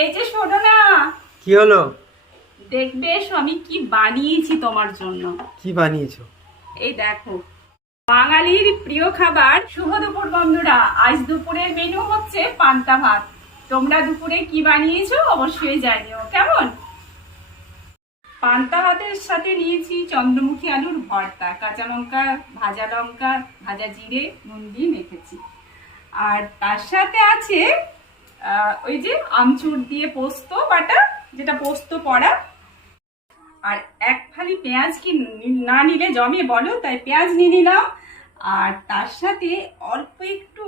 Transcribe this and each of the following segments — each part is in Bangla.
এই যে শোনো না, কি হলো? দেখবে এসো আমি কি বানিয়েছি তোমার জন্য। কি বানিয়েছো? এই দেখো, বাঙালির প্রিয় খাবার। শুভ দুপুর বন্ধুরা, আজ দুপুরের মেনু হচ্ছে পান্তা ভাত। তোমরা দুপুরে কি বানিয়েছো অবশ্যই জানিও কেমন। পান্তা ভাতের সাথে নিয়েছি চন্দ্রমুখী আলুর ভর্তা, কাঁচা লঙ্কা, ভাজা জিরে, নুন দিয়ে মেখেছি। আর তার সাথে আছে ওই যে আমচুর দিয়ে পোস্ত বাটা, যেটা পোস্ত পড়া। আর এক ফালি পেঁয়াজ কি না নিলে জমে বলো, তাই পেঁয়াজ নিয়ে নিলাম। আর তার সাথে অল্প একটু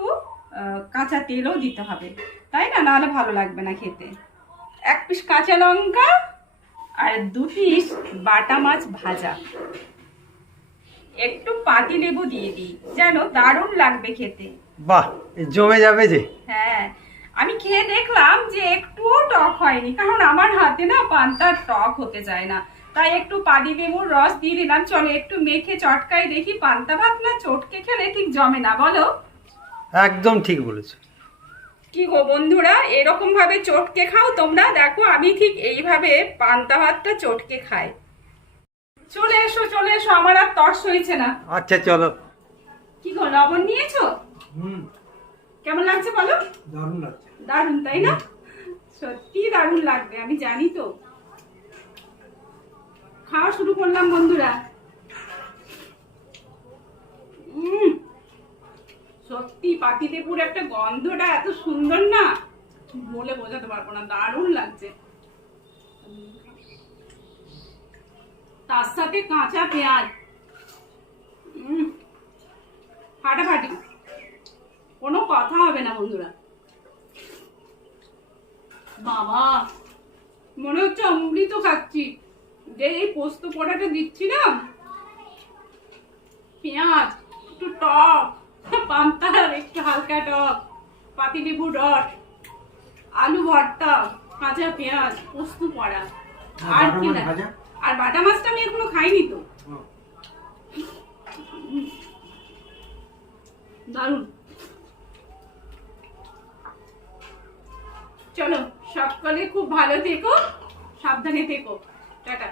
কাঁচা তেলও দিতে হবে, তাই না, নাহলে ভালো লাগবে না খেতে। এক পিস কাঁচা লঙ্কা আর 2 পিস বাটা মাছ ভাজা। একটু পাতি লেবু দিয়ে দিই, যেন দারুণ লাগবে খেতে। বাহ, জমে যাবে যে। হ্যাঁ, আমি খেয়ে দেখলাম যে একটুও টক হয়নি, কারণ আমার হাতে না পান্তা টক হতে চায় না, তাই একটু পাতি লেবুর রস দিয়ে দিলাম। চলো একটু মেখে চটকাই দেখি, পান্তা ভাত না চটকে খেলে ঠিক জমে না বলো। একদম ঠিক বলেছো। কি গো বন্ধুরা, এরকম ভাবে চটকে খাও তোমরা? দেখো আমি ঠিক এইভাবে পান্তা ভাতটা চটকে খাই। চলে এসো চলে এসো, আমার আর তর্স হয়েছে না। আচ্ছা চলো। কি গো, লবণ নিয়েছো? হুম, কেমন লাগছে বলো? দারুণ লাগছে। দারুণ, তাই না? সত্যি দারুণ লাগবে, আমি জানি তো। খাওয়া শুরু করলাম বন্ধুরা। সত্যি পাতিলেবুর একটা গন্ধটা এত সুন্দর না, বলে বোঝাতে পারবো না, দারুণ লাগছে। তার সাথে কাঁচা পেঁয়াজ, ফাটাফাটি, কোনো কথা হবে না বন্ধুরা। বাবা, মনে হচ্ছে অমৃত খাচ্ছি। যে এই পোস্ত পোড়াটা দিচ্ছি না, পেঁয়াজ একটু টক, পান্তার একটু হালকা টক, পাতিলেবুর রস, আলু ভর্তা, কাঁচা পেঁয়াজ, পোস্ত পোড়া, আর কি না, আর বাটা মাছটা আমি এখনো খাইনি তো। দারুণ। চলো সকলে খুব ভালো থেকো, সাবধানে থেকো, টাটা।